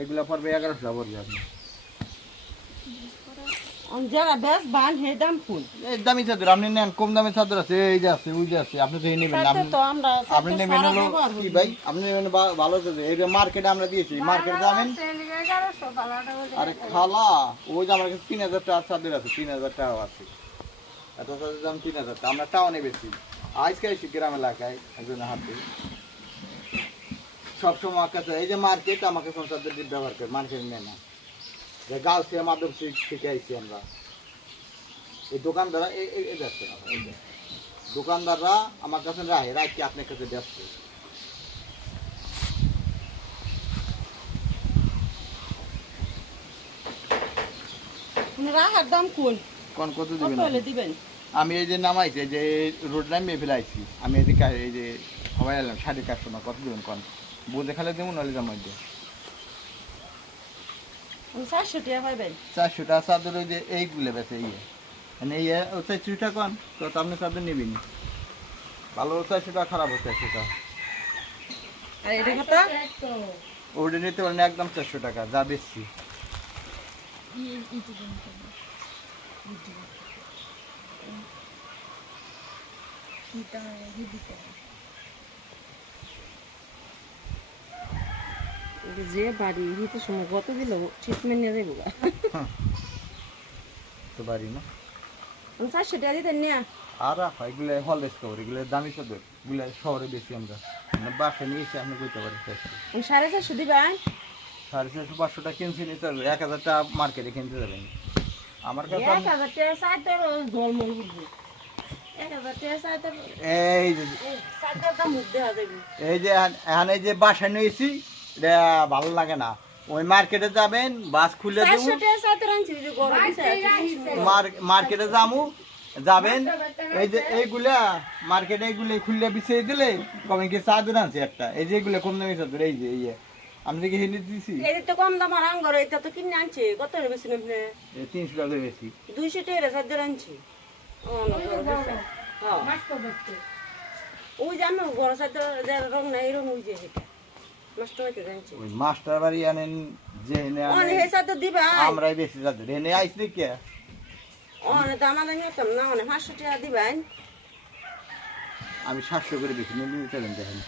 এগুলা পড়বে 1100 পড়বে আপনি যারা বেশ বান হে দাম ফুল এই দামি চাদর আপনি নেন কম দামি চাদর আছে এই যে আছে ওই যে আছে আপনি তো এই নেবেন না তো আমরা আপনি নেবেন হলো কি ভাই আপনি নেবেন ভালো চাদর এই যে মার্কেটে আমরা দিয়েছি মার্কেটে যাবেন আরে খালা ওই যে আমার কাছে 3000 টাকা চাদর আছে 3000 টাকা আছে এত চাদর দাম 3000 টাকা আমরা টাউনে বেশি আজকে এসে গ্রাম এলাকায় একজনের হাতে সবসময় আমার কাছে এই যে মার্কেট আমাকে চাদর দিয়ে ব্যবহার করে মার্কেট নেয় না যে গাউসিয়া মাধ্যম থেকে আইছি আমরা এই দোকানদাররা এই যাচ্ছে না দোকানদাররা আমার কাছে রাখি আপনার কাছে ব্যস্ত রাহার দাম কোন কোন কত দিবেন আমি এই যে নামাইছি এই যে রোড নামিয়ে ফেলাইছি আমি এই যে সবাই এলাম 450 টাকা কত দিবেন কোন বুঝে খালে দেবো নাহলে জামাই দিয়ে 400 টাকা পাইবেন 400 টাকা চাদর ওই যে এইগুলো বেছে মানে এই 400 টাকা কোন তো আপনি চাদর নেবেন ভালো 400 টাকা খারাপ হচ্ছে 400 টাকা আর এটা কত ওটা নিতে পারেন একদম 400 টাকা যা বেশি যে বাড়ি হিতে সময় কত দিল ট্রিটমেন্ট নিয়ে যাবো তো বাড়ি না 400 টাকা দিতেন না আর এগুলো হলদেশ কভার এগুলো দামি চাদর এগুলো শহরে বেশি আমরা বাসা নিয়ে এসে আপনি করতে পারেন 450 দিবেন 450 500 টাকা কিনছি নিতে হবে 1000 টাকা মার্কেটে কিনতে যাবেন আমার কাছে 1000 টাকা চাই তোর জলমল বুঝবি 1000 টাকা চাই তোর এই যে চাদর দাম মুখ দেওয়া যাবে এই যে এখানে যে বাসা নিয়েছি এটা ভালো লাগে না ওই মার্কেটে যাবেন বাস খুলে দেবো 400 টাকা চাই তোর আনছি যে গরম দিছে মার্কেটে যাবেন এই যে এইগুলা মার্কেটে এইগুলো খুললে বিছিয়ে দিলে কমে কি চাদর আনছে একটা এই যে এগুলো কম দামি চাদর এই যে আমি কি হিনে দিছি এই তো কম দাম আর আঙ্গর এটা তো কিনে আনছে কত রে বেশি আপনি 300 টাকা বেশি 200 টাকা চাদর আনছি ও না হ্যাঁ ওই জানো বড় চাদর যার রং নাই রং ওই যে এটা নষ্ট হইতে জানছি ওই মাস্টার বাড়ি আনেন যে অনে হে চাদর দিবা আমরাই বেশি চাদর এনে আইছি কে অনে দাম আদায় নিতাম না অনে 500 টাকা দিবেন আমি 700 করে বেশি নিতে চাইলেন দেখেন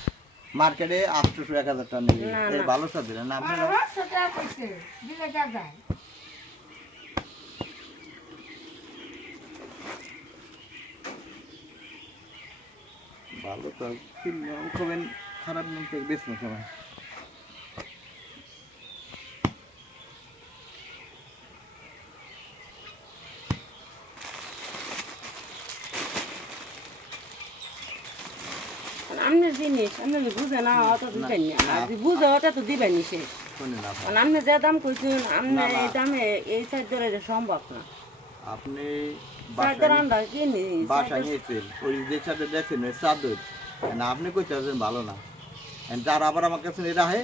মার্কেটে 800 1000 টাকা নেবে এই ভালো চাদর না আপনি 800 টাকা কইছে দিলে যা যায় ভালো তো কিনবেন খারাপ নিতে বেশি না সময় আমনে জিনিস আমনে বুঝে না অত দিবেন না আর যদি বুঝে ওটা তো দিবেন নি শেষ শুনে না আর আমনে যে দাম কইছেন আমনে এই দামে এই চাদরে এটা সম্ভব না আপনি চাদর আমরা কিনি বাসা নিয়েছেন ওই যে চাদর দেখছেন ওই চাদর না আপনি কই চাদর ভালো না যারা আবার আমার কাছে রাহে